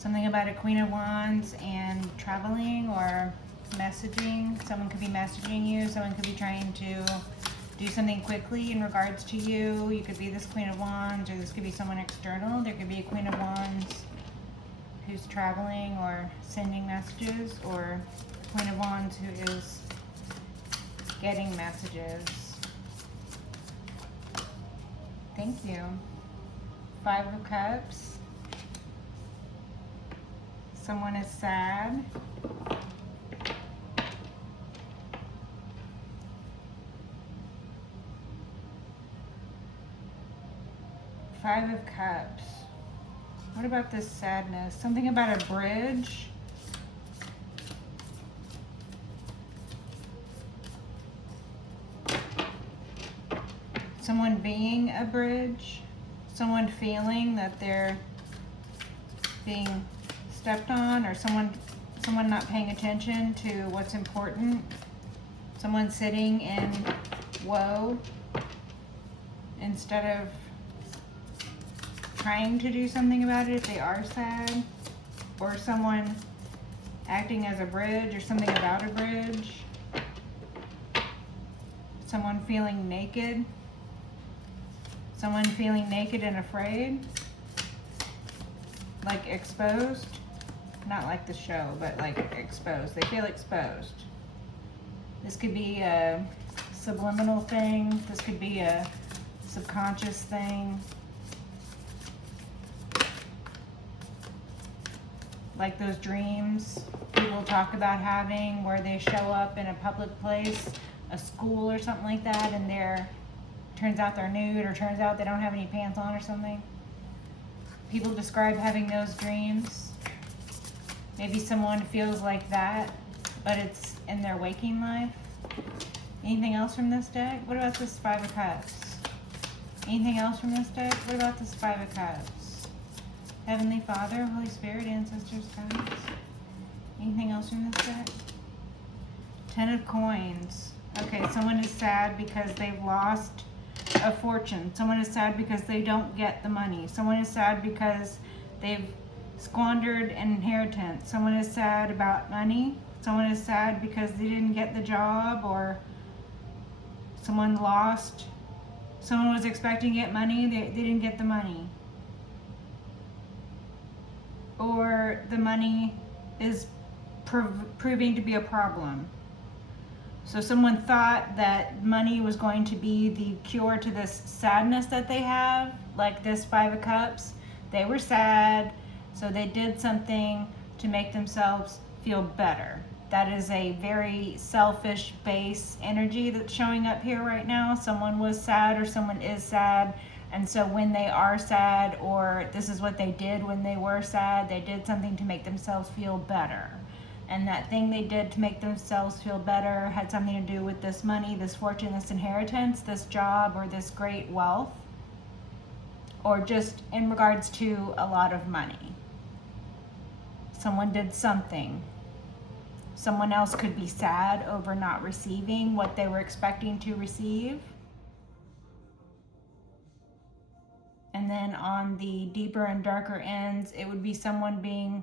Something about a Queen of Wands and traveling or messaging. Someone could be messaging you. Someone could be trying to do something quickly in regards to you. You could be this Queen of Wands, or this could be someone external. There could be a Queen of Wands who's traveling or sending messages, or Queen of Wands who is getting messages. Thank you. Five of Cups. Someone is sad. Five of Cups. What about this sadness? Something about a bridge. Someone being a bridge. Someone feeling that they're being stepped on, or someone not paying attention to what's important. Someone sitting in woe instead of trying to do something about it if they are sad, or someone acting as a bridge or something about a bridge. Someone feeling naked. Someone feeling naked and afraid, like exposed. Not like the show, but like exposed. They feel exposed. This could be a subliminal thing. This could be a subconscious thing. Like those dreams people talk about having where they show up in a public place, a school or something like that, and turns out they're nude, or turns out they don't have any pants on or something. People describe having those dreams. Maybe someone feels like that, but it's in their waking life. Anything else from this deck? What about this Five of Cups? Anything else from this deck? What about this Five of Cups? Heavenly Father, Holy Spirit, ancestors, guides. Anything else from this deck? Ten of Coins. Okay, someone is sad because they've lost a fortune. Someone is sad because they don't get the money. Someone is sad because they've squandered an inheritance. Someone is sad about money. Someone is sad because they didn't get the job, or someone lost. Someone was expecting to get money, they didn't get the money. Or the money is proving to be a problem. So someone thought that money was going to be the cure to this sadness that they have, like this Five of Cups. They were sad, so they did something to make themselves feel better. That is a very selfish base energy that's showing up here right now. Someone was sad, or someone is sad, and so when they are sad, or this is what they did when they were sad, they did something to make themselves feel better. And that thing they did to make themselves feel better had something to do with this money, this fortune, this inheritance, this job, or this great wealth, or just in regards to a lot of money. Someone did something. Someone else could be sad over not receiving what they were expecting to receive. And then on the deeper and darker ends, it would be someone being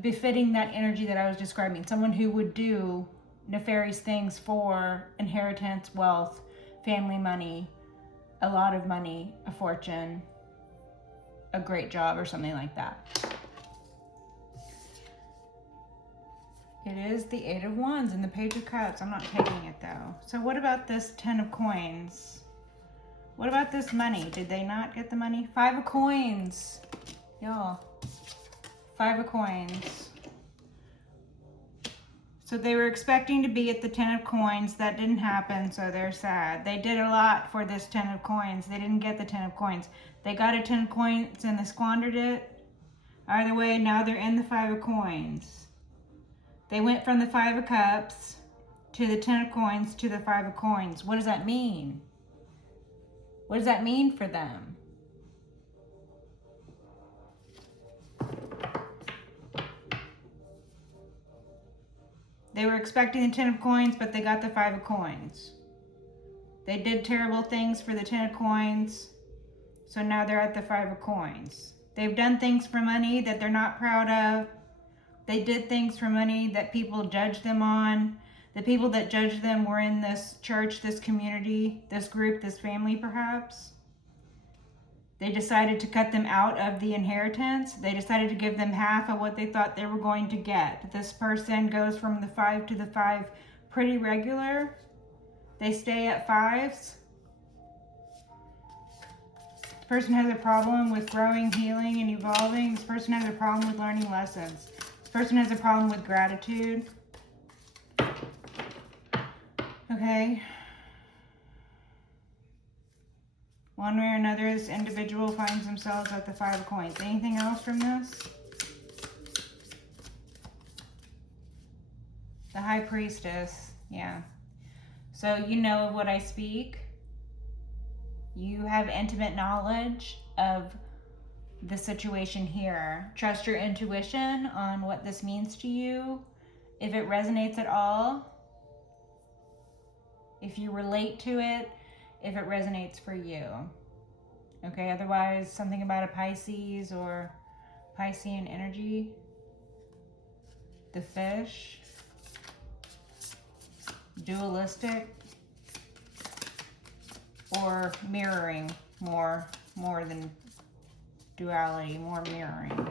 befitting that energy that I was describing. Someone who would do nefarious things for inheritance, wealth, family money, a lot of money, a fortune, a great job, or something like that. It is the Eight of Wands and the Page of Cups. I'm not taking it though. So what about this Ten of Coins? What about this money? Did they not get the money? Five of Coins. Y'all. Five of Coins. So they were expecting to be at the Ten of Coins. That didn't happen, so they're sad. They did a lot for this Ten of Coins. They didn't get the Ten of Coins. They got a 10 of Coins and they squandered it. Either way, now they're in the Five of Coins. They went from the Five of Cups to the 10 of Coins to the Five of Coins. What does that mean? What does that mean for them? They were expecting the 10 of Coins, but they got the 5 of Coins. They did terrible things for the 10 of Coins, so now they're at the 5 of Coins. They've done things for money that they're not proud of. They did things for money that people judge them on. The people that judged them were in this church, this community, this group, this family perhaps. They decided to cut them out of the inheritance. They decided to give them half of what they thought they were going to get. This person goes from the 5 to the 5 pretty regular. They stay at 5s. This person has a problem with growing, healing, and evolving. This person has a problem with learning lessons. This person has a problem with gratitude. Okay. One way or another, this individual finds themselves at the 5 of coins. Anything else from this? The High Priestess. Yeah. So you know of what I speak. You have intimate knowledge of the situation here. Trust your intuition on what this means to you. If it resonates at all. If you relate to it. If it resonates for you. Okay, otherwise something about a Pisces or Piscean energy. The Fish. Dualistic. Or mirroring, more than duality, more mirroring.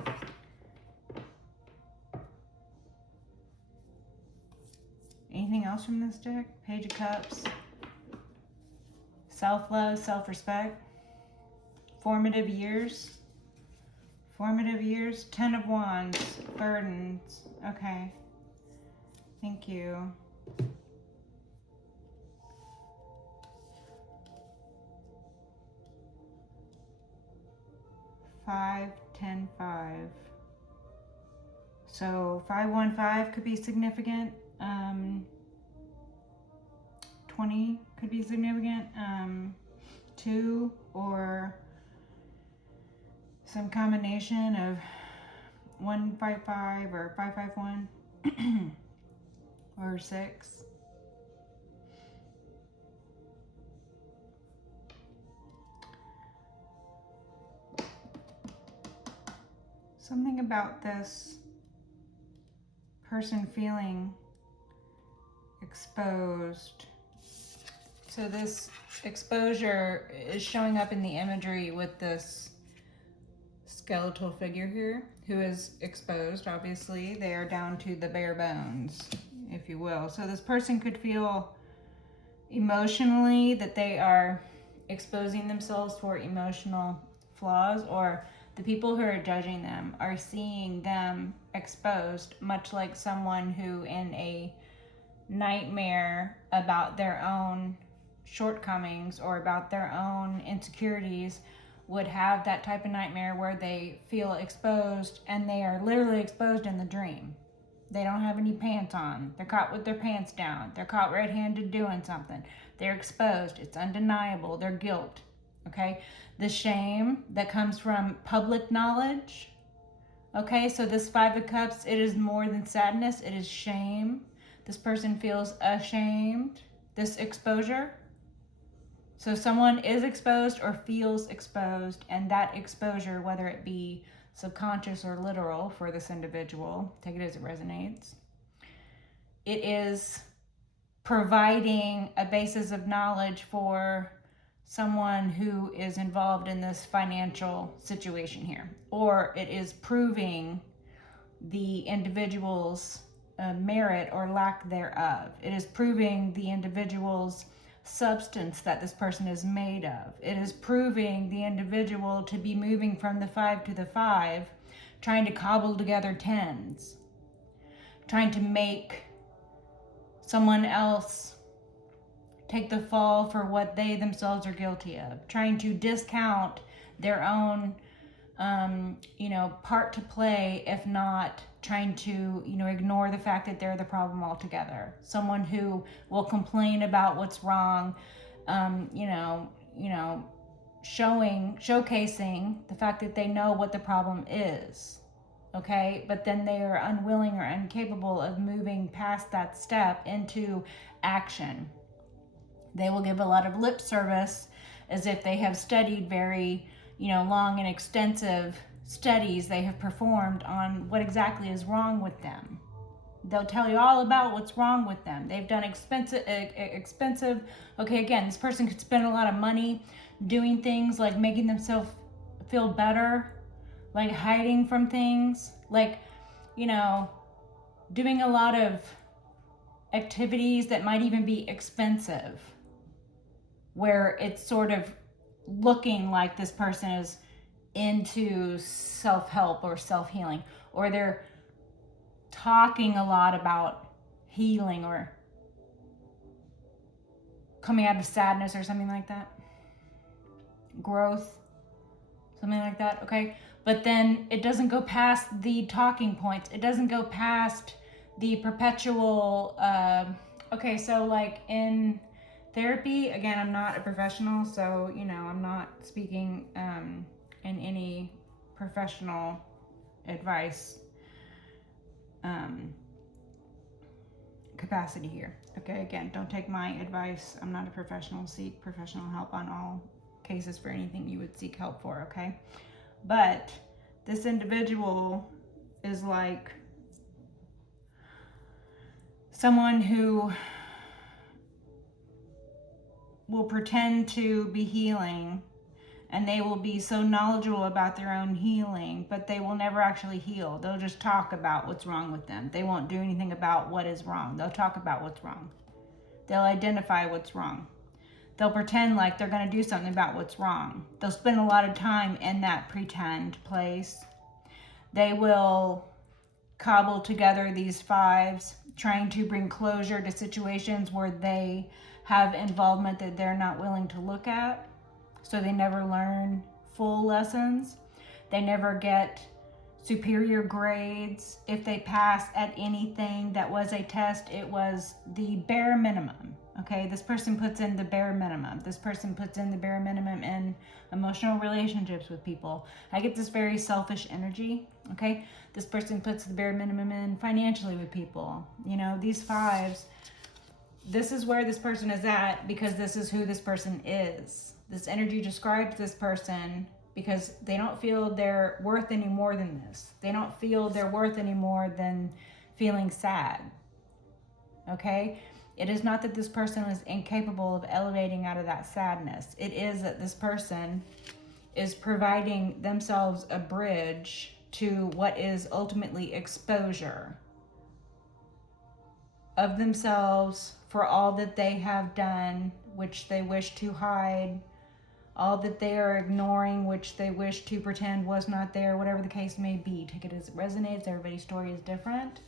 Anything else from this deck? Page of Cups. Self-love, self-respect. Formative years. Formative years. 10 of Wands. Burdens. Okay. Thank you. Five, 10, 5. So 515 could be significant. 20 could be significant. 2 or some combination of 155 or 551 or 6. Something about this person feeling exposed. So this exposure is showing up in the imagery with this skeletal figure here who is exposed. Obviously, they are down to the bare bones, if you will. So this person could feel emotionally that they are exposing themselves for emotional flaws, or the people who are judging them are seeing them exposed, much like someone who in a nightmare about their own shortcomings or about their own insecurities would have that type of nightmare where they feel exposed, and they are literally exposed in the dream. They don't have any pants on. They're caught with their pants down. They're caught red-handed doing something. They're exposed. It's undeniable. Their guilt. Okay? The shame that comes from public knowledge. Okay? So this 5 of Cups, it is more than sadness. It is shame. This person feels ashamed. This exposure. So someone is exposed or feels exposed, and that exposure, whether it be subconscious or literal for this individual, take it as it resonates, it is providing a basis of knowledge for someone who is involved in this financial situation here, or it is proving the individual's merit or lack thereof. It is proving the individual's substance that this person is made of. It is proving the individual to be moving from the 5 to the 5, trying to cobble together 10s, trying to make someone else take the fall for what they themselves are guilty of, trying to discount their own part to play, if not trying to, ignore the fact that they're the problem altogether. Someone who will complain about what's wrong, showcasing the fact that they know what the problem is, okay? But then they are unwilling or incapable of moving past that step into action. They will give a lot of lip service as if they have studied very, long and extensive studies they have performed on what exactly is wrong with them. They'll tell you all about what's wrong with them. They've done expensive, okay, again, this person could spend a lot of money doing things like making themselves feel better, like hiding from things, like, you know, doing a lot of activities that might even be expensive, where it's sort of looking like this person is into self-help or self-healing, or they're talking a lot about healing or coming out of sadness or something like that, growth, something like that, okay? But then it doesn't go past the talking points. It doesn't go past the perpetual, okay, so like in therapy, again, I'm not a professional, so, you know, I'm not speaking in any professional advice capacity here. Okay, again, don't take my advice. I'm not a professional. Seek professional help on all cases for anything you would seek help for, okay? But this individual is like someone who will pretend to be healing, and they will be so knowledgeable about their own healing, but they will never actually heal. They'll just talk about what's wrong with them. They won't do anything about what is wrong. They'll talk about what's wrong. They'll identify what's wrong. They'll pretend like they're going to do something about what's wrong. They'll spend a lot of time in that pretend place. They will cobble together these fives, trying to bring closure to situations where they have involvement that they're not willing to look at. So they never learn full lessons. They never get superior grades. If they pass at anything that was a test, it was the bare minimum. Okay, this person puts in the bare minimum. This person puts in the bare minimum in emotional relationships with people. I get this very selfish energy. Okay, this person puts the bare minimum in financially with people. You know, these fives, this is where this person is at because this is who this person is. This energy describes this person because they don't feel they're worth any more than this. They don't feel they're worth any more than feeling sad. Okay? It is not that this person is incapable of elevating out of that sadness. It is that this person is providing themselves a bridge to what is ultimately exposure of themselves for all that they have done, which they wish to hide, all that they are ignoring, which they wish to pretend was not there, whatever the case may be. Take it as it resonates. Everybody's story is different.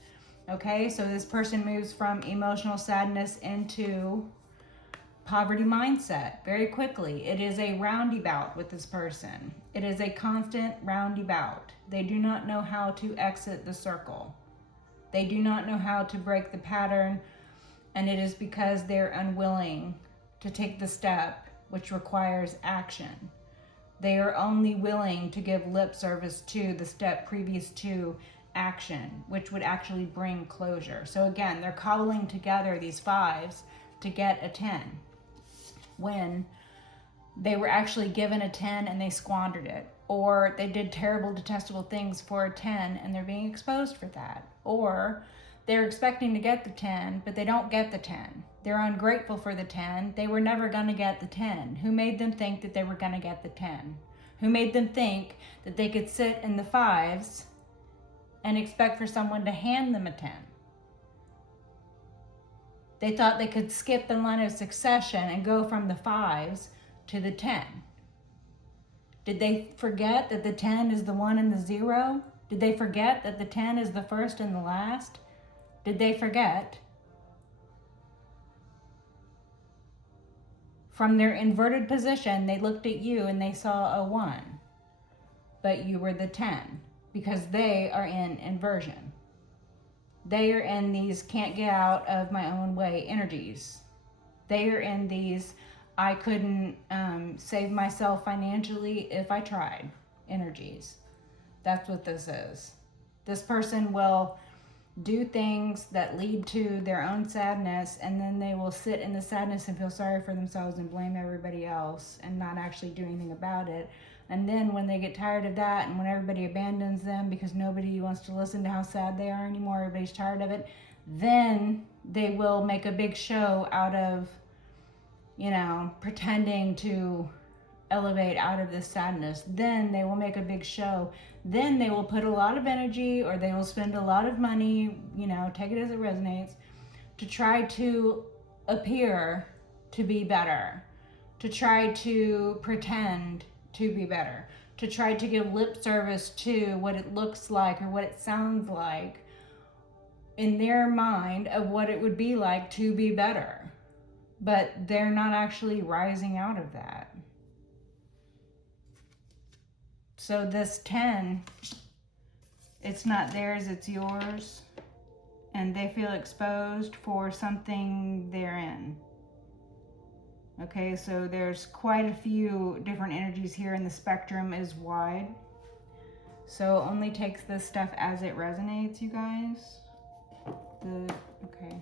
Okay, so this person moves from emotional sadness into poverty mindset very quickly. It is a roundabout with this person. It is a constant roundabout. They do not know how to exit the circle. They do not know how to break the pattern, and it is because they're unwilling to take the step, which requires action. They are only willing to give lip service to the step previous to action, which would actually bring closure. So again, they're cobbling together these fives to get a 10 when they were actually given a 10 and they squandered it, or they did terrible, detestable things for a 10 and they're being exposed for that, or they're expecting to get the 10 but they don't get the 10. They're ungrateful for the 10. They were never going to get the 10. Who made them think that they were going to get the 10? Who made them think that they could sit in the fives and expect for someone to hand them a 10? They thought they could skip the line of succession and go from the fives to the 10. Did they forget that the 10 is the 1 and the 0? Did they forget that the 10 is the first and the last? Did they forget? From their inverted position, they looked at you and they saw a 1, but you were the 10 because they are in inversion. They are in these can't get out of my own way energies. They are in these I couldn't save myself financially if I tried energies. That's what this is. This person will do things that lead to their own sadness, and then they will sit in the sadness and feel sorry for themselves and blame everybody else and not actually do anything about it And then when they get tired of that, and when everybody abandons them because nobody wants to listen to how sad they are anymore, everybody's tired of it, then they will make a big show out of, pretending to elevate out of this sadness. Then they will make a big show. Then they will put a lot of energy, or they will spend a lot of money, take it as it resonates, to try to appear to be better, to try to pretend to be better, to try to give lip service to what it looks like or what it sounds like in their mind of what it would be like to be better. But they're not actually rising out of that. So this 10, it's not theirs, it's yours. And they feel exposed for something they're in. Okay, so there's quite a few different energies here, and the spectrum is wide. So only takes this stuff as it resonates, you guys. Okay.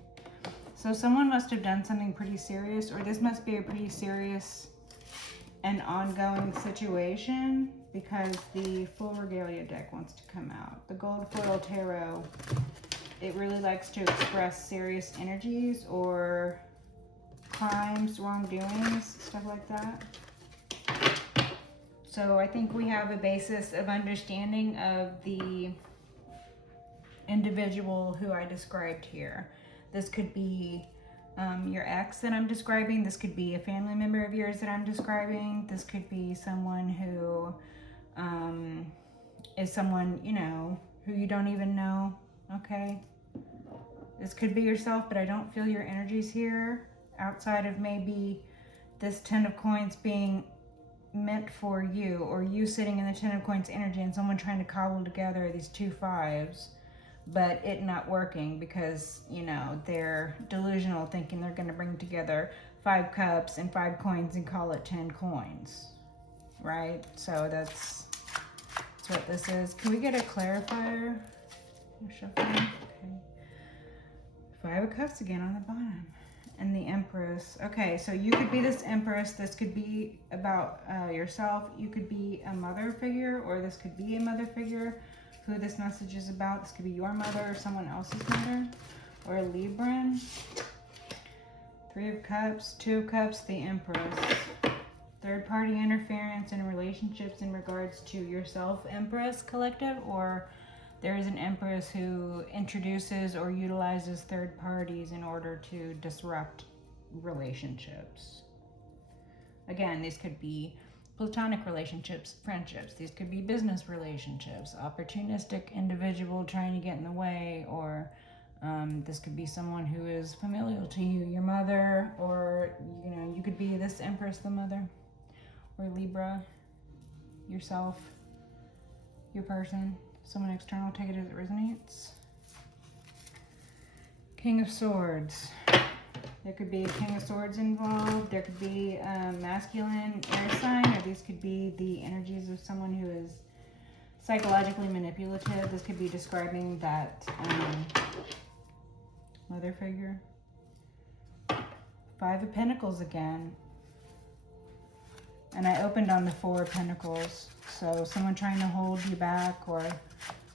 So someone must have done something pretty serious, or this must be a pretty serious and ongoing situation, because the full regalia deck wants to come out. The gold foil tarot, it really likes to express serious energies or crimes, wrongdoings, stuff like that. So I think we have a basis of understanding of the individual who I described here. This could be your ex that I'm describing. This could be a family member of yours that I'm describing. This could be someone who is someone, who you don't even know. Okay. This could be yourself, but I don't feel your energies here outside of maybe this 10 of coins being meant for you, or you sitting in the 10 of coins energy and someone trying to cobble together these 2 5s, but it not working because, they're delusional, thinking they're going to bring together 5 cups and 5 coins and call it 10 coins, right? So that's what this is. Can we get a clarifier? Okay. 5 of Cups again on the bottom. And the Empress. Okay, so you could be this Empress. This could be about yourself. You could be a mother figure, or this could be a mother figure who this message is about. This could be your mother or someone else's mother, or a Libran. 3 of Cups, 2 of Cups, the Empress. Third party interference in relationships in regards to yourself, Empress collective, or there is an Empress who introduces or utilizes third parties in order to disrupt relationships. Again, these could be platonic relationships, friendships. These could be business relationships, opportunistic individual trying to get in the way, or this could be someone who is familial to you, your mother, or, you could be this Empress, the mother, or Libra, yourself, your person. Someone external, take it as it resonates. King of Swords. There could be a King of Swords involved. There could be a masculine air sign, or these could be the energies of someone who is psychologically manipulative. This could be describing that mother figure. 5 of Pentacles again. And I opened on the 4 of Pentacles. So someone trying to hold you back, or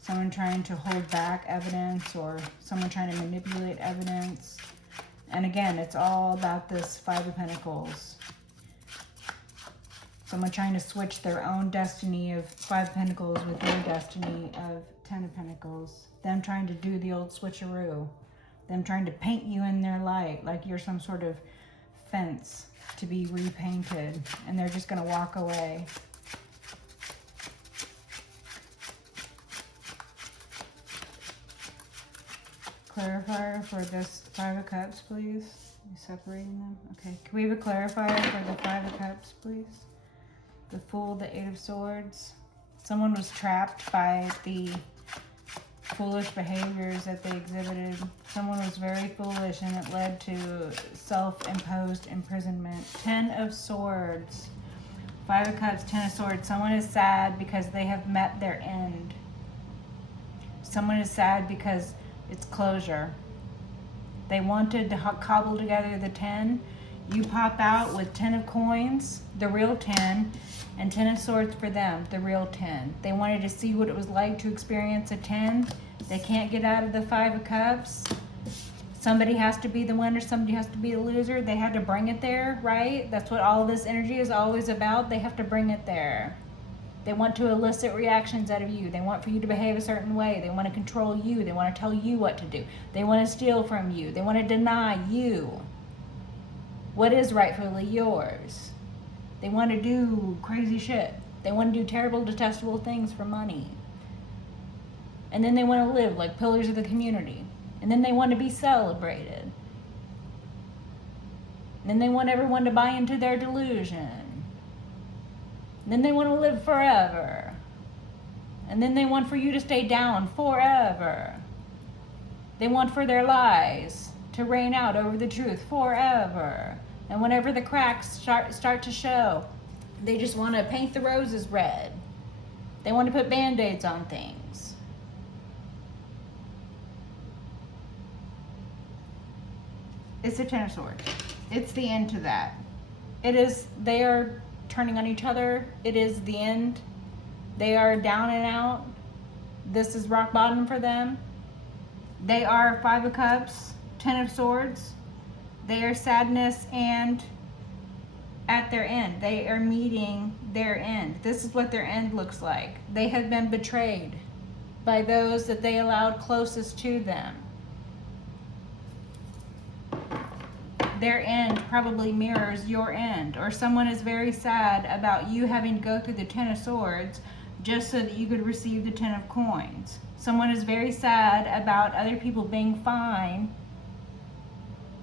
someone trying to hold back evidence, or someone trying to manipulate evidence. And again, it's all about this 5 of Pentacles. Someone trying to switch their own destiny of 5 of Pentacles with their destiny of 10 of Pentacles. Them trying to do the old switcheroo. Them trying to paint you in their light like you're some sort of fence to be repainted. And they're just going to walk away. Clarifier for this 5 of Cups, please. I'm separating them. Okay, can we have a clarifier for the 5 of Cups, please? The Fool, the 8 of Swords. Someone was trapped by the foolish behaviors that they exhibited. Someone was very foolish, and it led to self-imposed imprisonment. 10 of Swords. 5 of Cups, 10 of Swords. Someone is sad because they have met their end. Someone is sad because it's closure. They wanted to cobble together the 10. You pop out with 10 of coins, the real 10, and 10 of swords for them, the real 10. They wanted to see what it was like to experience a 10. They can't get out of the 5 of cups. Somebody has to be the winner, somebody has to be the loser. They had to bring it there, right? That's what all this energy is always about. They have to bring it there. They want to elicit reactions out of you. They want for you to behave a certain way. They want to control you. They want to tell you what to do. They want to steal from you. They want to deny you what is rightfully yours. They want to do crazy shit. They want to do terrible, detestable things for money. And then they want to live like pillars of the community. And then they want to be celebrated. And then they want everyone to buy into their delusion. And then they want to live forever. And then they want for you to stay down forever. They want for their lies to reign out over the truth forever. And whenever the cracks start to show, they just want to paint the roses red. They want to put band-aids on things. It's the 10 of swords. It's the end to that. It is, they are turning on each other. It is the end. They are down and out. This is rock bottom for them. They are 5 of cups, 10 of swords. They are sadness and at their end. They are meeting their end. This is what their end looks like. They have been betrayed by those that they allowed closest to them. Their end probably mirrors your end, or someone is very sad about you having to go through the 10 of swords just so that you could receive the 10 of coins. Someone is very sad about other people being fine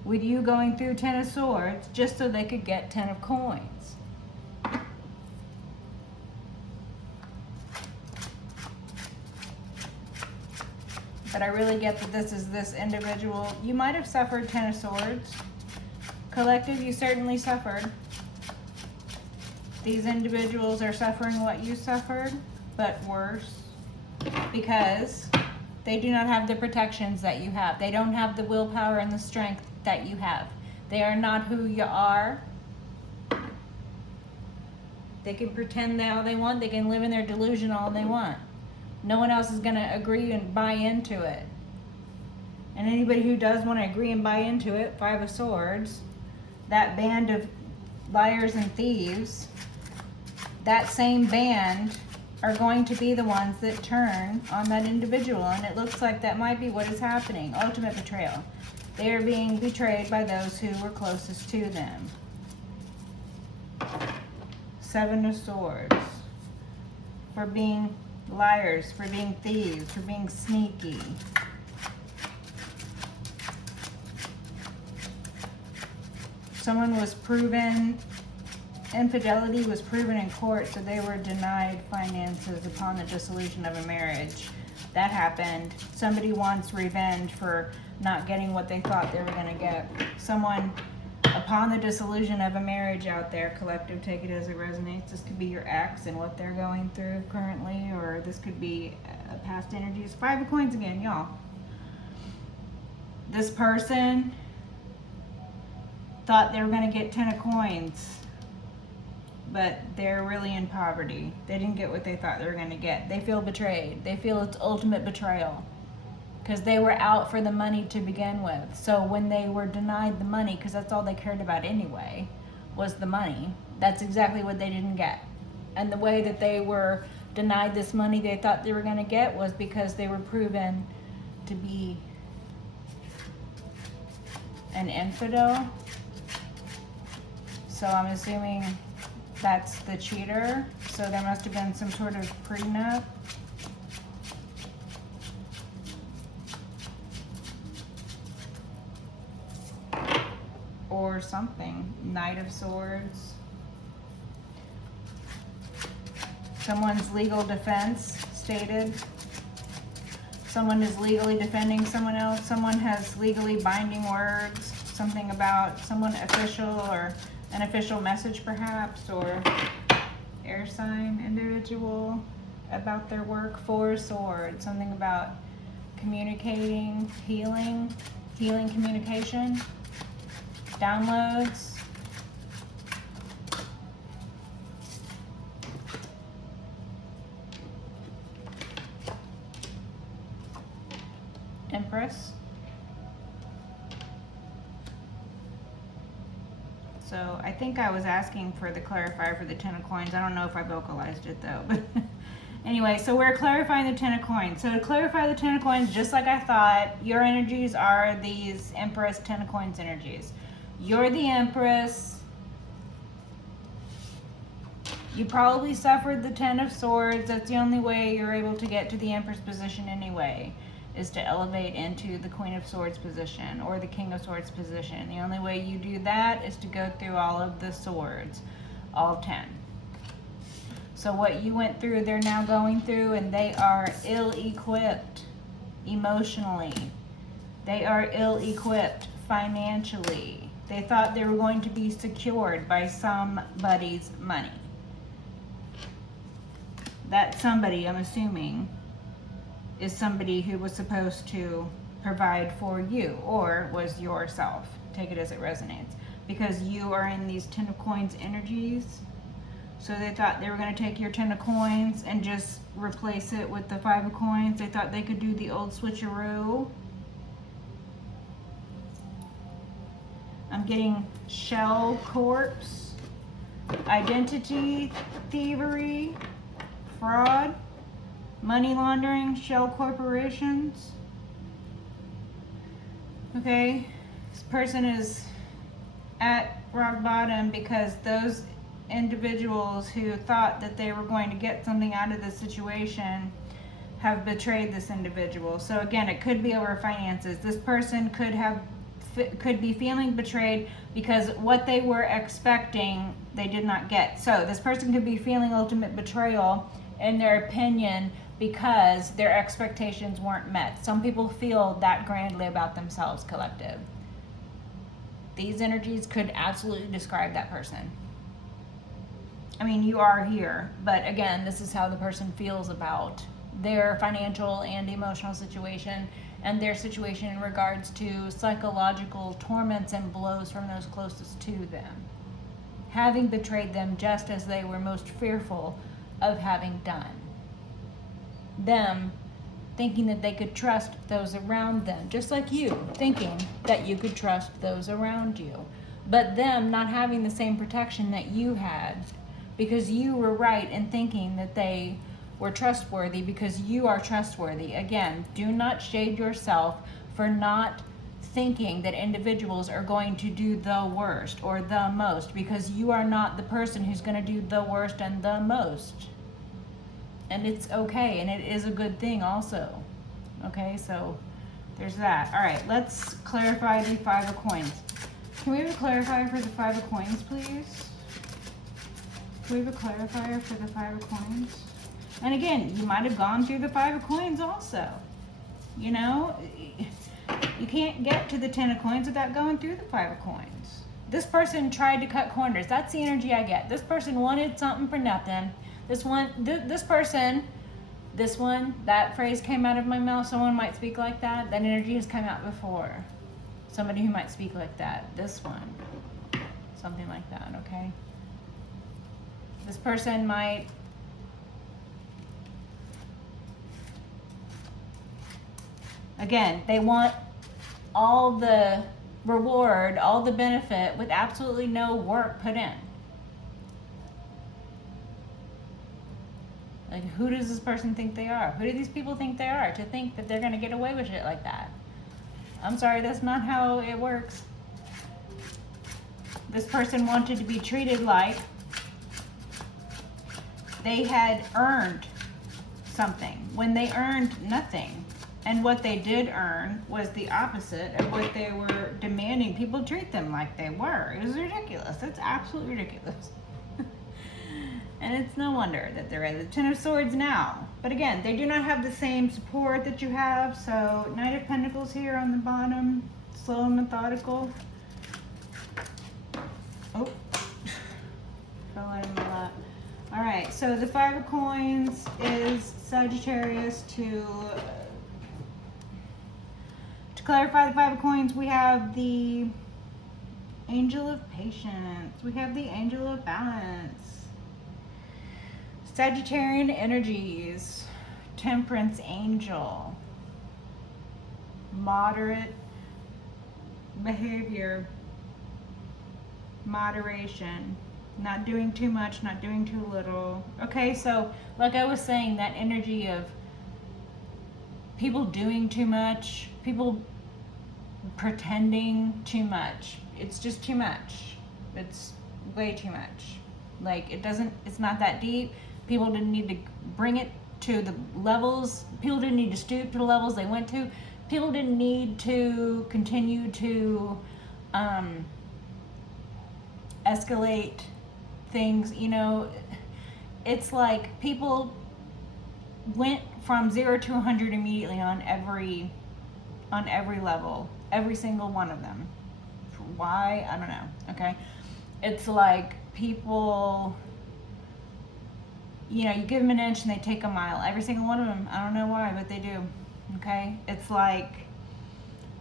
with you going through 10 of swords just so they could get 10 of coins. But I really get that this is this individual. You might have suffered 10 of swords. Collective, you certainly suffered. These individuals are suffering what you suffered, but worse, because they do not have the protections that you have. They don't have the willpower and the strength that you have. They are not who you are. They can pretend all they want. They can live in their delusion all they want. No one else is going to agree and buy into it. And anybody who does want to agree and buy into it, 5 of swords, that band of liars and thieves, that same band are going to be the ones that turn on that individual. And it looks like that might be what is happening. Ultimate betrayal. They are being betrayed by those who were closest to them. 7 of swords. For being liars, for being thieves, for being sneaky. Someone was proven, infidelity was proven in court, so they were denied finances upon the dissolution of a marriage. That happened. Somebody wants revenge for not getting what they thought they were going to get. Someone, upon the dissolution of a marriage out there, collective, take it as it resonates. This could be your ex and what they're going through currently, or this could be past energies. 5 of coins again, y'all. This person thought they were going to get 10 of coins, but they're really in poverty. They didn't get what they thought they were going to get. They feel betrayed. They feel it's ultimate betrayal because they were out for the money to begin with. So when they were denied the money, because that's all they cared about anyway, was the money, that's exactly what they didn't get. And the way that they were denied this money they thought they were going to get was because they were proven to be an infidel. So I'm assuming that's the cheater. So there must have been some sort of prenup. Or something. Knight of Swords. Someone's legal defense stated. Someone is legally defending someone else. Someone has legally binding words. Something about someone official, or an official message perhaps, or air sign individual about their work. 4 swords. Something about communicating, healing communication, downloads, Empress. So I think I was asking for the clarifier for the 10 of coins. I don't know if I vocalized it though, but anyway, so we're clarifying the 10 of coins. So to clarify the 10 of coins, just like I thought, your energies are these Empress 10 of coins energies. You're the Empress. You probably suffered the 10 of swords. That's the only way you're able to get to the Empress position anyway, is to elevate into the Queen of Swords position or the King of Swords position. The only way you do that is to go through all of the swords, all 10. So what you went through, they're now going through, and they are ill-equipped emotionally. They are ill-equipped financially. They thought they were going to be secured by somebody's money. That somebody, I'm assuming, is somebody who was supposed to provide for you or was yourself. Take it as it resonates. Because you are in these 10 of coins energies. So they thought they were going to take your 10 of coins and just replace it with the 5 of coins. They thought they could do the old switcheroo. I'm getting shell corpse, identity thievery, fraud, money laundering, shell corporations. Okay, this person is at rock bottom because those individuals who thought that they were going to get something out of this situation have betrayed this individual. So again, it could be over finances. This person could be feeling betrayed because what they were expecting they did not get. So this person could be feeling ultimate betrayal in their opinion because their expectations weren't met. Some people feel that grandly about themselves, collective. These energies could absolutely describe that person. I mean, you are here, but again, this is how the person feels about their financial and emotional situation and their situation in regards to psychological torments and blows from those closest to them, having betrayed them just as they were most fearful of having done. Them thinking that they could trust those around them, just like you thinking that you could trust those around you, but them not having the same protection that you had because you were right in thinking that they were trustworthy because you are trustworthy. Again, do not shade yourself for not thinking that individuals are going to do the worst or the most, because you are not the person who's going to do the worst and the most. And it's okay, and it is a good thing also. Okay, so there's that. All right, let's clarify the 5 of coins. Can we have a clarifier for the 5 of coins, please? Can we have a clarifier for the 5 of coins? And again, you might have gone through the 5 of coins also. You know, you can't get to the 10 of coins without going through the 5 of coins. This person tried to cut corners. That's the energy I get. This person wanted something for nothing. This person, that phrase came out of my mouth. Someone might speak like that. That energy has come out before. Somebody who might speak like that. This one. Something like that, okay? This person might... Again, they want all the reward, all the benefit with absolutely no work put in. Like, who does this person think they are? Who do these people think they are to think that they're going to get away with shit like that? I'm sorry, that's not how it works. This person wanted to be treated like they had earned something when they earned nothing. And what they did earn was the opposite of what they were demanding people treat them like they were. It was ridiculous. It's absolutely ridiculous. And it's no wonder that they're at the 10 of Swords now. But again, they do not have the same support that you have. So Knight of Pentacles here on the bottom. Slow and methodical. Oh. Fell out of my lap. Alright, so the 5 of Coins is Sagittarius to clarify the 5 of Coins, we have the Angel of Patience. We have the Angel of Balance. Sagittarian energies. Temperance Angel. moderate behavior, moderation, not doing too much, not doing too little. Okay, so like I was saying, that energy of people doing too much, people pretending too much. It's just too much. It's way too much. Like, it's not that deep. People didn't need to bring it to the levels, people didn't need to stoop to the levels they went to. People didn't need to continue to escalate things, you know. It's like people went from 0 to 100 immediately on every level, every single one of them. Why? I don't know. Okay, it's like people, you know, you give them an inch and they take a mile. Every single one of them. I don't know why, but they do. Okay, it's like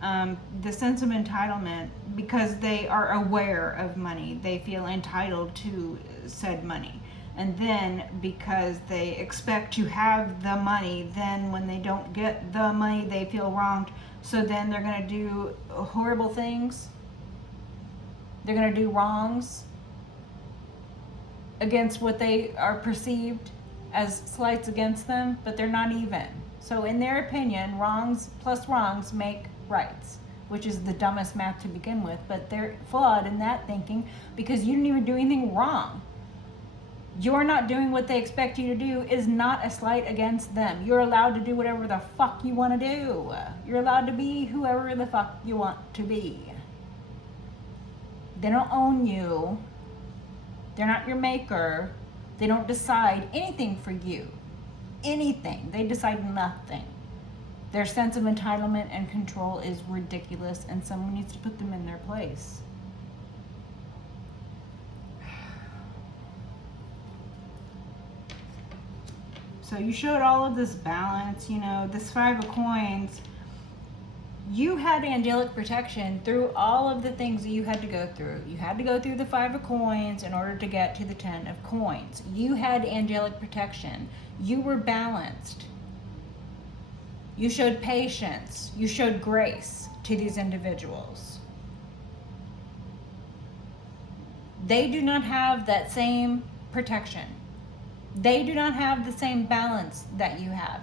the sense of entitlement, because they are aware of money, they feel entitled to said money. And then because they expect to have the money, then when they don't get the money, they feel wronged. So then they're going to do horrible things. They're going to do wrongs against what they are perceived as slights against them, but they're not even. So in their opinion, wrongs plus wrongs make rights, which is the dumbest math to begin with, but they're flawed in that thinking because you didn't even do anything wrong. You're not doing what they expect you to do is not a slight against them. You're allowed to do whatever the fuck you want to do. You're allowed to be whoever the fuck you want to be. They don't own you. They're not your maker. They don't decide anything for you. Anything. They decide nothing. Their sense of entitlement and control is ridiculous, and someone needs to put them in their place. So you showed all of this balance, you know, this 5 of coins. You had angelic protection through all of the things that you had to go through. You had to go through the 5 of coins in order to get to the 10 of coins. You had angelic protection. You were balanced. You showed patience. You showed grace to these individuals. They do not have that same protection. They do not have the same balance that you have.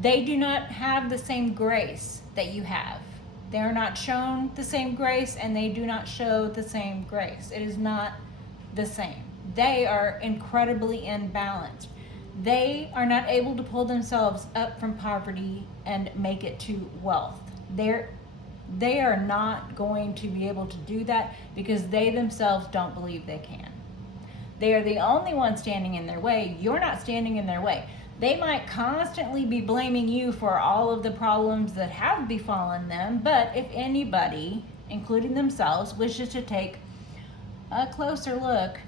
They do not have the same grace that you have. They are not shown the same grace, and they do not show the same grace. It is not the same. They are incredibly imbalanced. They are not able to pull themselves up from poverty and make it to wealth. They are not going to be able to do that because they themselves don't believe they can. They are the only ones standing in their way. You're not standing in their way. They might constantly be blaming you for all of the problems that have befallen them, but if anybody, including themselves, wishes to take a closer look,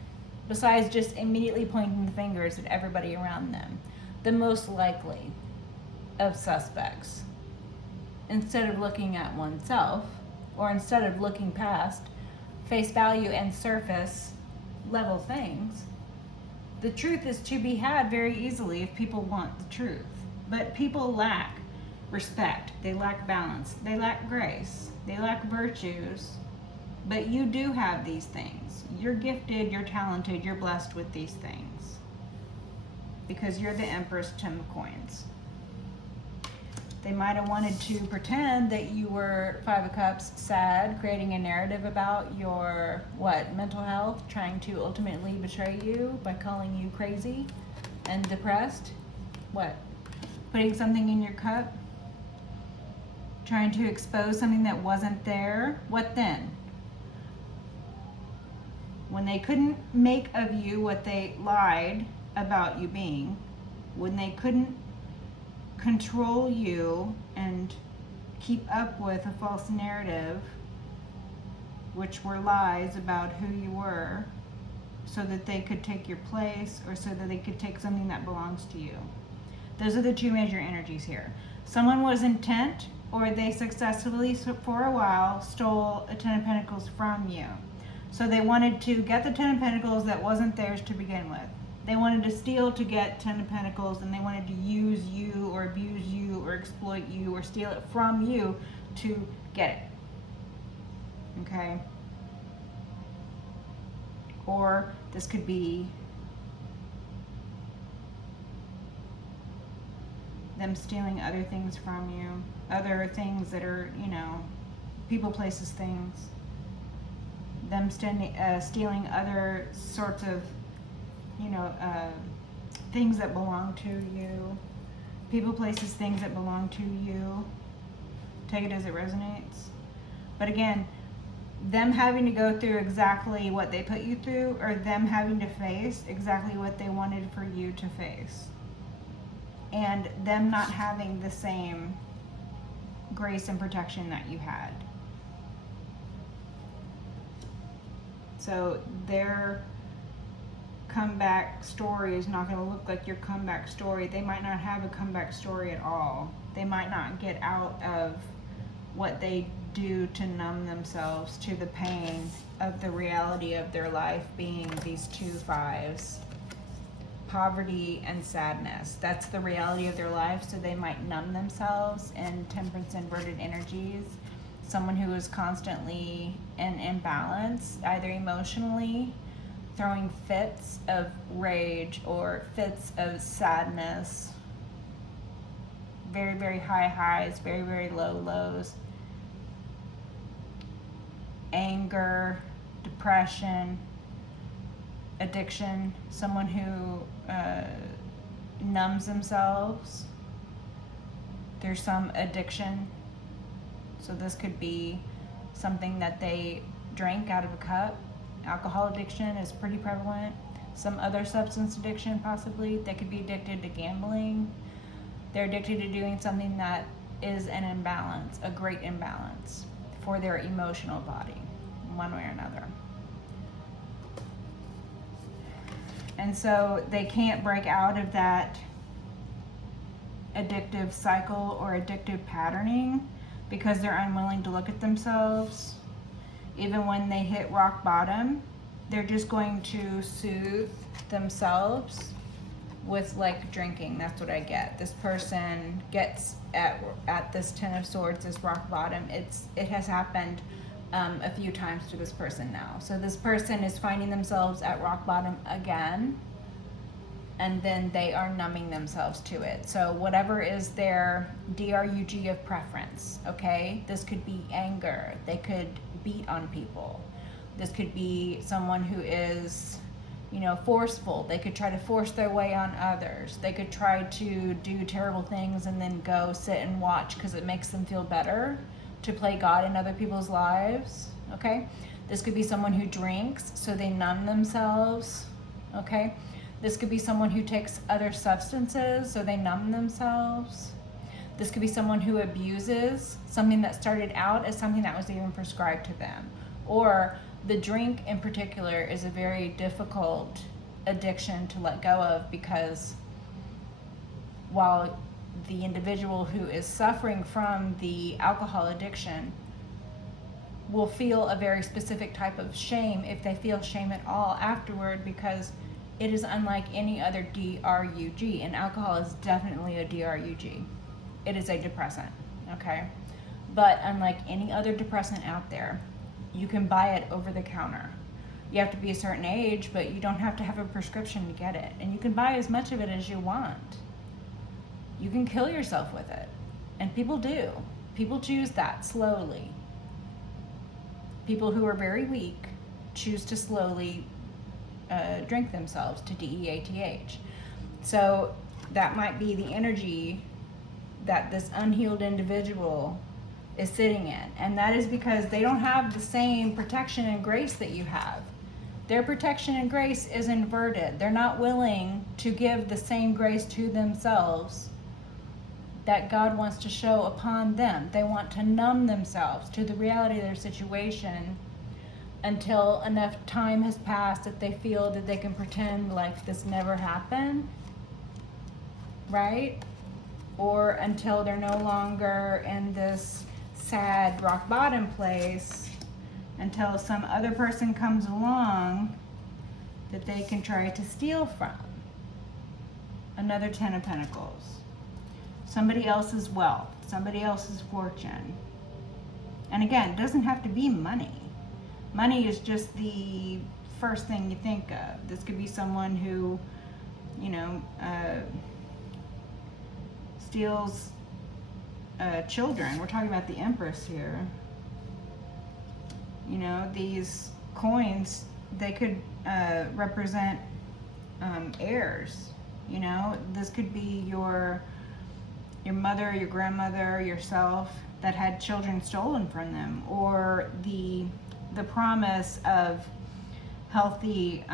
besides just immediately pointing the fingers at everybody around them, the most likely of suspects, instead of looking at oneself, or instead of looking past face value and surface level things, the truth is to be had very easily if people want the truth. But people lack respect, they lack balance, they lack grace, they lack virtues. But you do have these things. You're gifted, you're talented, you're blessed with these things. Because you're the Empress 10 of coins. They might have wanted to pretend that you were 5 of cups sad, creating a narrative about your, mental health, trying to ultimately betray you by calling you crazy and depressed. Putting something in your cup, trying to expose something that wasn't there. What then? When they couldn't make of you what they lied about you being, when they couldn't control you and keep up with a false narrative, which were lies about who you were, so that they could take your place or so that they could take something that belongs to you. Those are the two major energies here. Someone was intent, or they successfully, for a while, stole a 10 of Pentacles from you. So they wanted to get the 10 of Pentacles that wasn't theirs to begin with. They wanted to steal to get 10 of Pentacles, and they wanted to use you or abuse you or exploit you or steal it from you to get it. Okay? Or this could be them stealing other things from you. Other things that are, you know, people, places, things. Them stealing other sorts of, you know, things that belong to you. People, places, things that belong to you. Take it as it resonates. But again, them having to go through exactly what they put you through, or them having to face exactly what they wanted for you to face. And them not having the same grace and protection that you had. So their comeback story is not going to look like your comeback story. They might not have a comeback story at all. They might not get out of what they do to numb themselves to the pain of the reality of their life being these 2 5s. Poverty and sadness. That's the reality of their life, so they might numb themselves in Temperance inverted energies. Someone who is constantly in imbalance, either emotionally, throwing fits of rage or fits of sadness. Very, very high highs, very, very low lows. Anger, depression, addiction, someone who numbs themselves. There's some addiction. So this could be something that they drank out of a cup. Alcohol addiction is pretty prevalent. Some other substance addiction possibly. They could be addicted to gambling. They're addicted to doing something that is an imbalance, a great imbalance for their emotional body, one way or another. And so they can't break out of that addictive cycle or addictive patterning because they're unwilling to look at themselves. Even when they hit rock bottom, they're just going to soothe themselves with like drinking. That's what I get. This person gets at this 10 of Swords, this rock bottom. It has happened a few times to this person now. So this person is finding themselves at rock bottom again, and then they are numbing themselves to it. So whatever is their DRUG of preference, okay? This could be anger. They could beat on people. This could be someone who is, you know, forceful. They could try to force their way on others. They could try to do terrible things and then go sit and watch because it makes them feel better to play God in other people's lives, okay? This could be someone who drinks, so they numb themselves, okay? This could be someone who takes other substances, so they numb themselves. This could be someone who abuses something that started out as something that was even prescribed to them. Or the drink in particular is a very difficult addiction to let go of, because while the individual who is suffering from the alcohol addiction will feel a very specific type of shame, if they feel shame at all afterward, because it is unlike any other DRUG, and alcohol is definitely a DRUG. It is a depressant, okay? But unlike any other depressant out there, you can buy it over the counter. You have to be a certain age, but you don't have to have a prescription to get it. And you can buy as much of it as you want. You can kill yourself with it. And people do. People choose that slowly. People who are very weak choose to slowly drink themselves to DEATH. So that might be the energy that this unhealed individual is sitting in. And that is because they don't have the same protection and grace that you have. Their protection and grace is inverted. They're not willing to give the same grace to themselves that God wants to show upon them. They want to numb themselves to the reality of their situation until enough time has passed that they feel that they can pretend like this never happened, right? Or until they're no longer in this sad rock bottom place, until some other person comes along that they can try to steal from. Another Ten of Pentacles. Somebody else's wealth, somebody else's fortune. And again, it doesn't have to be money. Money is just the first thing you think of. This could be someone who, steals children. We're talking about the Empress here. These coins, they could represent heirs. This could be your mother, your grandmother, yourself that had children stolen from them, or the promise of healthy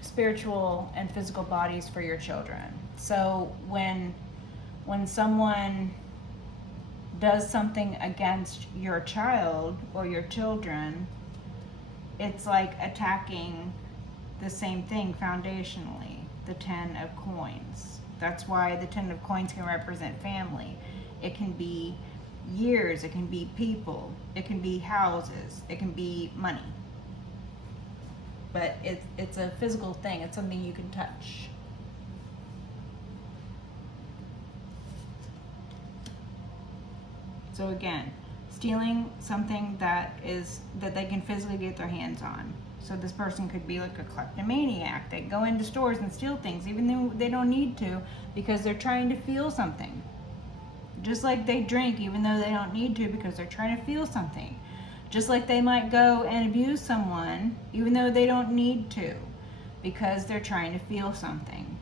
spiritual and physical bodies for your children. So when someone does something against your child or your children, it's like attacking the same thing foundationally, the Ten of Coins. That's why the Ten of Coins can represent family. It can be years, it can be people, it can be houses, it can be money. But it's a physical thing, it's something you can touch. So again, stealing something that they can physically get their hands on. So this person could be like a kleptomaniac. They go into stores and steal things even though they don't need to, because they're trying to feel something. Just like they drink even though they don't need to, because they're trying to feel something. Just like they might go and abuse someone even though they don't need to, because they're trying to feel something,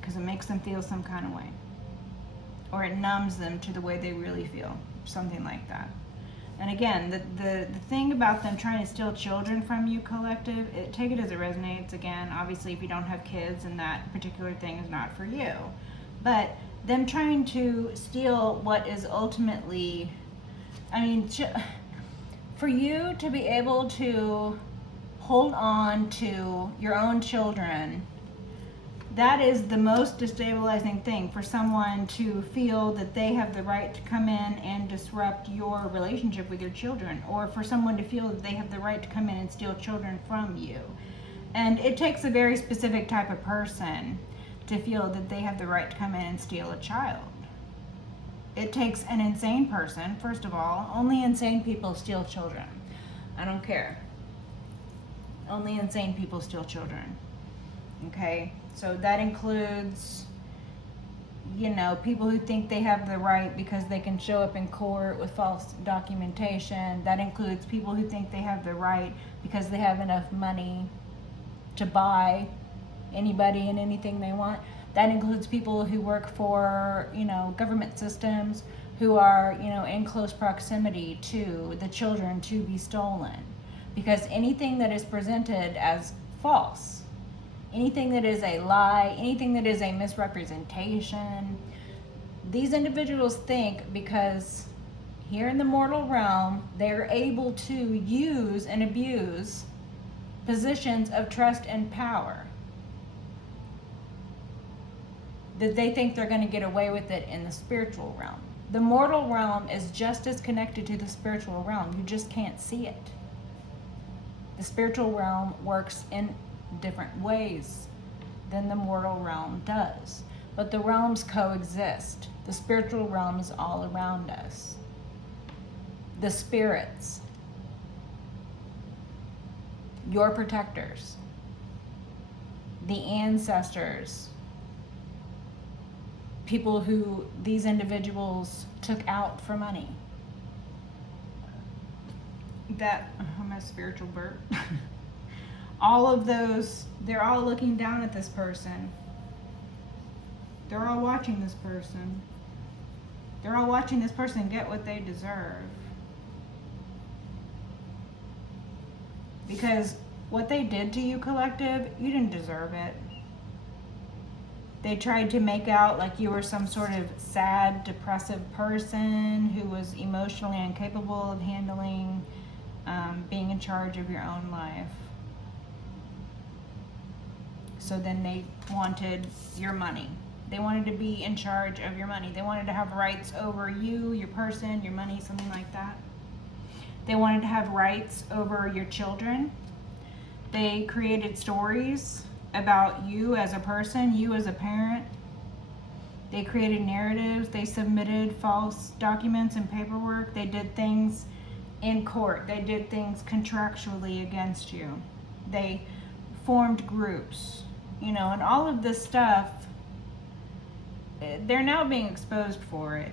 because it makes them feel some kind of way, or it numbs them to the way they really feel, something like that. And again, the thing about them trying to steal children from you, collective, take it as it resonates. Again, obviously if you don't have kids and that particular thing is not for you, but them trying to steal what is ultimately, for you to be able to hold on to your own children, that is the most destabilizing thing, for someone to feel that they have the right to come in and disrupt your relationship with your children, or for someone to feel that they have the right to come in and steal children from you. And it takes a very specific type of person to feel that they have the right to come in and steal a child. It takes an insane person, first of all. Only insane people steal children. I don't care. Only insane people steal children. Okay? So that includes, people who think they have the right because they can show up in court with false documentation. That includes people who think they have the right because they have enough money to buy anybody and anything they want. That includes people who work for, government systems, who are, in close proximity to the children to be stolen. Because anything that is presented as false, anything that is a lie, anything that is a misrepresentation, these individuals think, because here in the mortal realm, they're able to use and abuse positions of trust and power, that they think they're going to get away with it in the spiritual realm. The mortal realm is just as connected to the spiritual realm. You just can't see it. The spiritual realm works in different ways than the mortal realm does. But the realms coexist. The spiritual realm is all around us. The spirits, your protectors, the ancestors, people who these individuals took out for money. I'm a spiritual bird. All of those, they're all looking down at this person. They're all watching this person. They're all watching this person get what they deserve. Because what they did to you, collective, you didn't deserve it. They tried to make out like you were some sort of sad, depressive person who was emotionally incapable of handling being in charge of your own life. So then they wanted your money. They wanted to be in charge of your money. They wanted to have rights over you, your person, your money, something like that. They wanted to have rights over your children. They created stories about you as a person, you as a parent. They created narratives. They submitted false documents and paperwork. They did things in court. They did things contractually against you. They formed groups, and all of this stuff, they're now being exposed for it.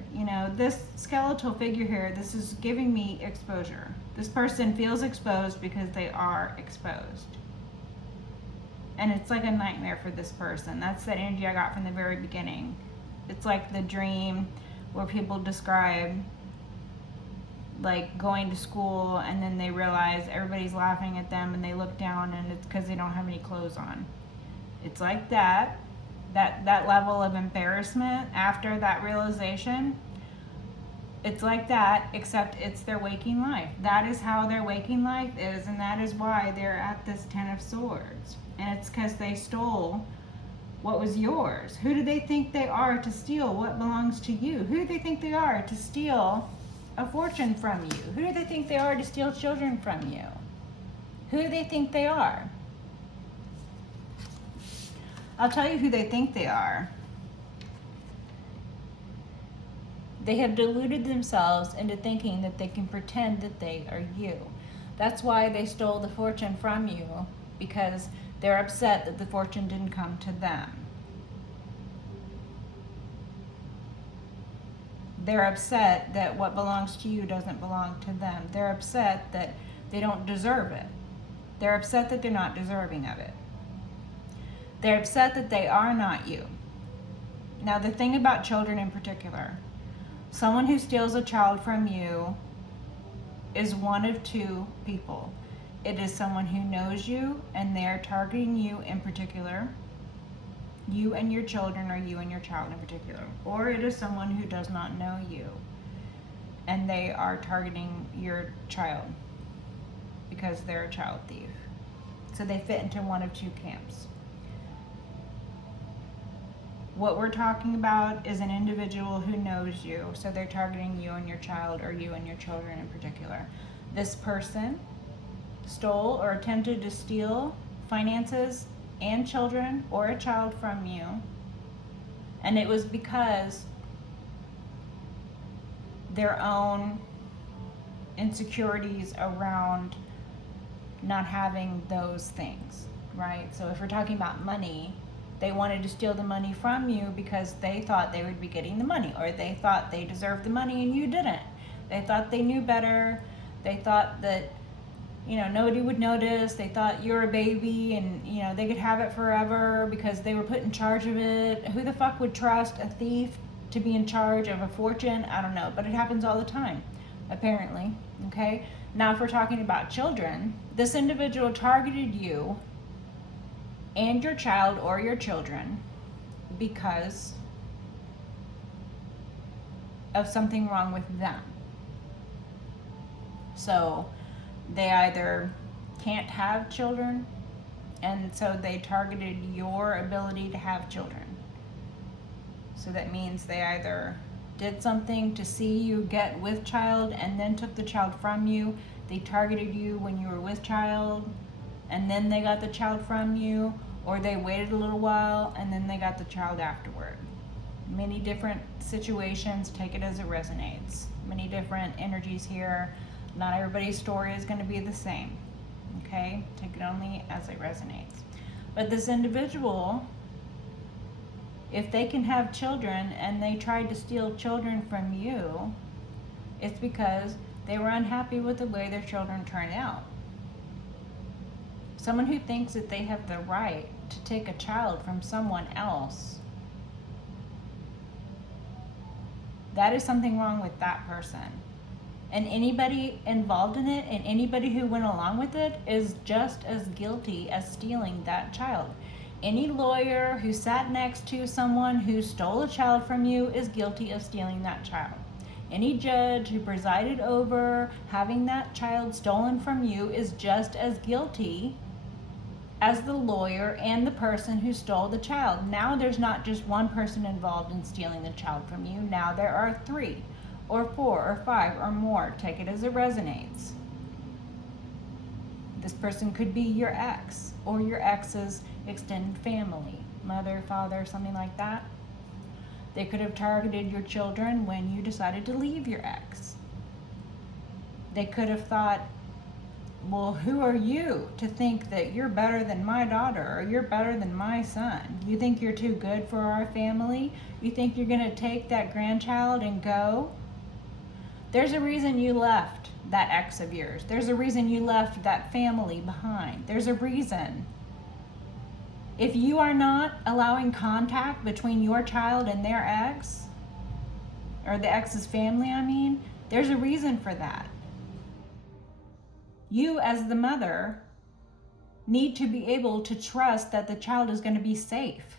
This skeletal figure here, this is giving me exposure. This person feels exposed because they are exposed. And it's like a nightmare for this person. That's that energy I got from the very beginning. It's like the dream where people describe like going to school and then they realize everybody's laughing at them and they look down and it's because they don't have any clothes on. It's like that level of embarrassment after that realization. It's like that, except it's their waking life. That is how their waking life is, and that is why they're at this Ten of Swords. And it's because they stole what was yours. Who do they think they are to steal what belongs to you? Who do they think they are to steal a fortune from you? Who do they think they are to steal children from you? Who do they think they are? I'll tell you who they think they are. They have deluded themselves into thinking that they can pretend that they are you. That's why they stole the fortune from you, because they're upset that the fortune didn't come to them. They're upset that what belongs to you doesn't belong to them. They're upset that they don't deserve it. They're upset that they're not deserving of it. They're upset that they are not you. Now, the thing about children in particular, someone who steals a child from you is one of two people. It is someone who knows you and they're targeting you in particular, you and your children, or you and your child in particular. Or it is someone who does not know you and they are targeting your child because they're a child thief. So they fit into one of two camps. What we're talking about is an individual who knows you, so they're targeting you and your child, or you and your children in particular. This person stole or attempted to steal finances and children or a child from you, and it was because their own insecurities around not having those things, right? So if we're talking about money, they wanted to steal the money from you because they thought they would be getting the money, or they thought they deserved the money and you didn't. They thought they knew better. They thought that, nobody would notice. They thought you're a baby and, they could have it forever because they were put in charge of it. Who the fuck would trust a thief to be in charge of a fortune? I don't know, but it happens all the time, apparently, okay? Now, if we're talking about children, this individual targeted you and your child or your children because of something wrong with them. So they either can't have children, and so they targeted your ability to have children. So that means they either did something to see you get with child and then took the child from you. They targeted you when you were with child, and then they got the child from you, or they waited a little while and then they got the child afterward. Many different situations, take it as it resonates. Many different energies here. Not everybody's story is going to be the same, okay? Take it only as it resonates. But this individual, if they can have children and they tried to steal children from you, it's because they were unhappy with the way their children turned out. Someone who thinks that they have the right to take a child from someone else, that is something wrong with that person. And anybody involved in it and anybody who went along with it is just as guilty as stealing that child. Any lawyer who sat next to someone who stole a child from you is guilty of stealing that child. Any judge who presided over having that child stolen from you is just as guilty as the lawyer and the person who stole the child. Now there's not just one person involved in stealing the child from you. Now there are 3 or 4 or 5 or more. Take it as it resonates. This person could be your ex or your ex's extended family, mother, father, something like that. They could have targeted your children when you decided to leave your ex. They could have thought, well, who are you to think that you're better than my daughter or you're better than my son? You think you're too good for our family? You think you're going to take that grandchild and go? There's a reason you left that ex of yours. There's a reason you left that family behind. There's a reason. If you are not allowing contact between your child and their ex, or the ex's family, I mean, there's a reason for that. You, as the mother, need to be able to trust that the child is going to be safe.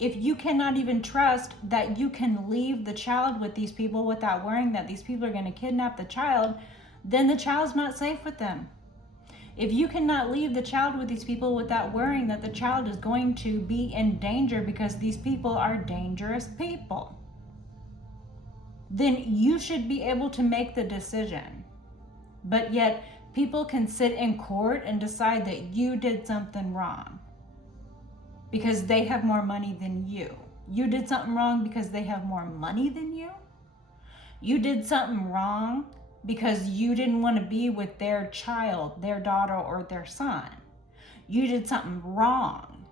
If you cannot even trust that you can leave the child with these people without worrying that these people are going to kidnap the child, then the child's not safe with them. If you cannot leave the child with these people without worrying that the child is going to be in danger because these people are dangerous people, then you should be able to make the decision. But yet, people can sit in court and decide that you did something wrong because they have more money than you. You did something wrong because they have more money than you. You did something wrong because you didn't want to be with their child, their daughter, or their son. You did something wrong.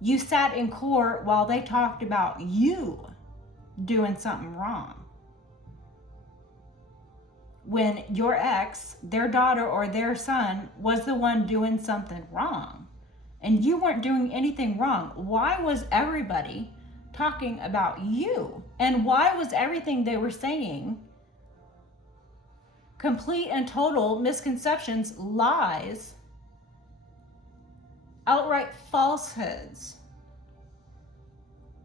You sat in court while they talked about you doing something wrong. When your ex, their daughter, or their son was the one doing something wrong, and you weren't doing anything wrong, why was everybody talking about you? And why was everything they were saying complete and total misconceptions, lies, outright falsehoods?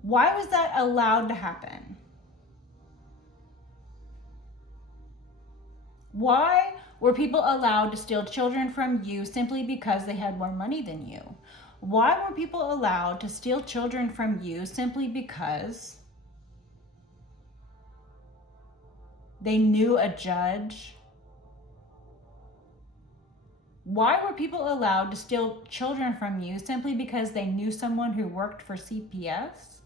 Why was that allowed to happen? Why were people allowed to steal children from you simply because they had more money than you? Why were people allowed to steal children from you simply because they knew a judge? Why were people allowed to steal children from you simply because they knew someone who worked for CPS?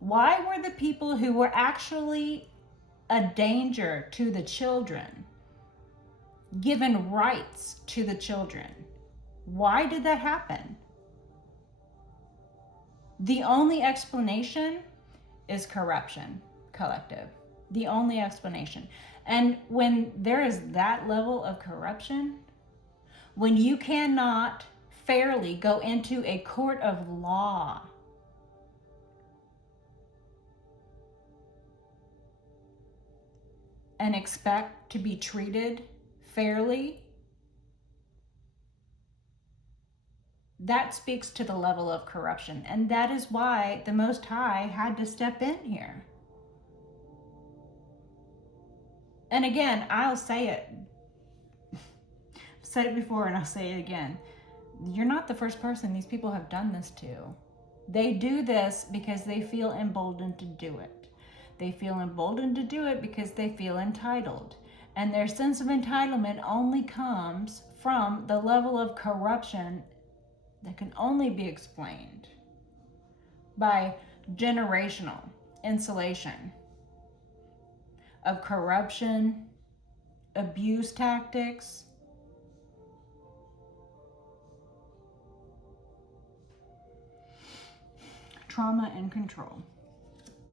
Why were the people who were actually a danger to the children given rights to the children? Why did that happen? The only explanation is corruption, collective. The only explanation. And when there is that level of corruption, when you cannot fairly go into a court of law and expect to be treated fairly, that speaks to the level of corruption. And that is why the Most High had to step in here. And again, I'll say it. I've said it before and I'll say it again. You're not the first person these people have done this to. They do this because they feel emboldened to do it. They feel emboldened to do it because they feel entitled. And their sense of entitlement only comes from the level of corruption that can only be explained by generational insulation of corruption, abuse tactics, trauma, and control.